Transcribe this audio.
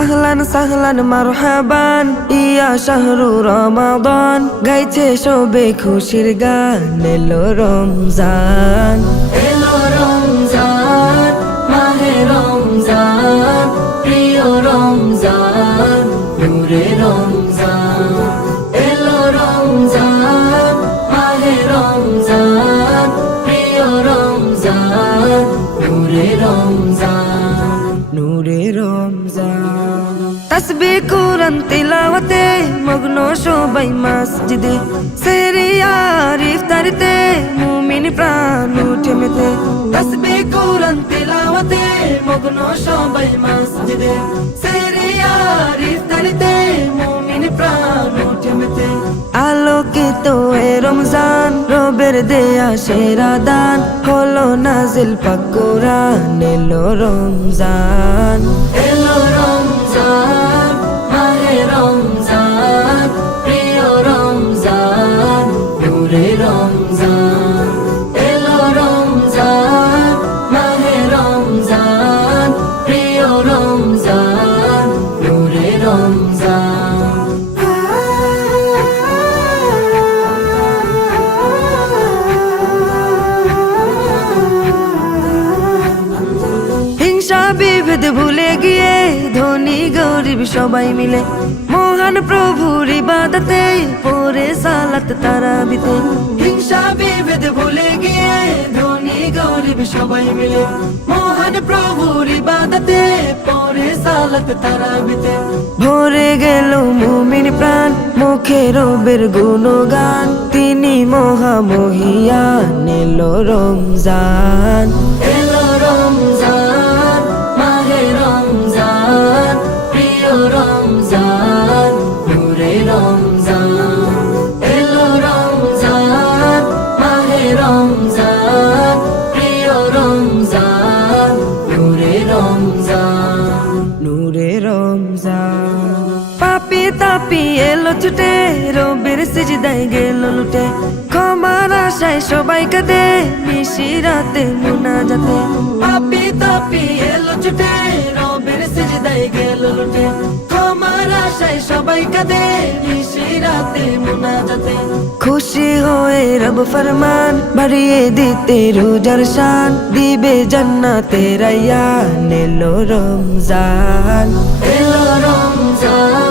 আহলান সাহলান মারহাবান ইয়া শাহরু রমাদান, গাইছে সবে খুশির গান, এলো রমজান। এলো রমজান, মাহে রমজান, প্রিয় রমজান, নূরে রমজান। এলো রমজান, মাহে রমজান, প্রিয় রমজান, নূরে রমজান, নূরে রমজান। তাসবিহ কুরআন তিলাওয়াতে মগ্ন সবাই মসজিদে, সেহরি আর ইফতারিতে মুমিন প্রাণ উঠে মেতে। তাসবিহ কুরআন তিলাওয়াতে মগ্ন সবাই মসজিদে, সেহরি আর ইফতারিতে মুমিন প্রাণ উঠে মেতে। আলোকিত এ রমজান, রবের দেয়া সেরা দান, হলো নাজিল পাক কুরআন, এলো রমজান। এলো রমজান, মাহে রমজান, প্রিয় রমজান, নূরে রমজান। এলো রমজান, মাহে রমজান, প্রিয় রমজান, নূরে রমজান। হিংসা বিভেদ ভুলে গিয়ে ধনী গরিব সবাই মিলে মহান প্রভুর ইবাদতে পড়ে সালাত তারাবিতে। হিংসা বিভেদ ভুলে গিয়ে ধনী গরিব সবাই মিলে মহান প্রভুর ইবাদতে পড়ে সালাত তারাবিতে। ভরে গেল মুমিন প্রাণ, মুখে রবের গুণগান, তিনি মহামহিয়ান, এলো রমজান। এলো রমজান, মাহে রমজান, প্রিয় রমজান, নূরে রমজান। এলো রমজান, মাহে রমজান, প্রিয় রমজান, নূরে রমজান, নূরে রমজান। পাপি তাপি এলো ছুটে, রবের সিজদায় গেল লুটে, ক্ষমার আশায় সবাই কাঁদে নিশি রাতে মুনাজাতে। পাপি তাপি এলো ছুটে, রবের সিজদায় গেল লুটে, ক্ষমার আশায় সবাই কাঁদে নিশি রাতে মুনাজাতে। খুশি হয়ে রব ফরমান, বাড়িয়ে দিতে রোজার শান, দিবে জান্নাতের রায়্যান, এলো রমজান। এলো রমজান।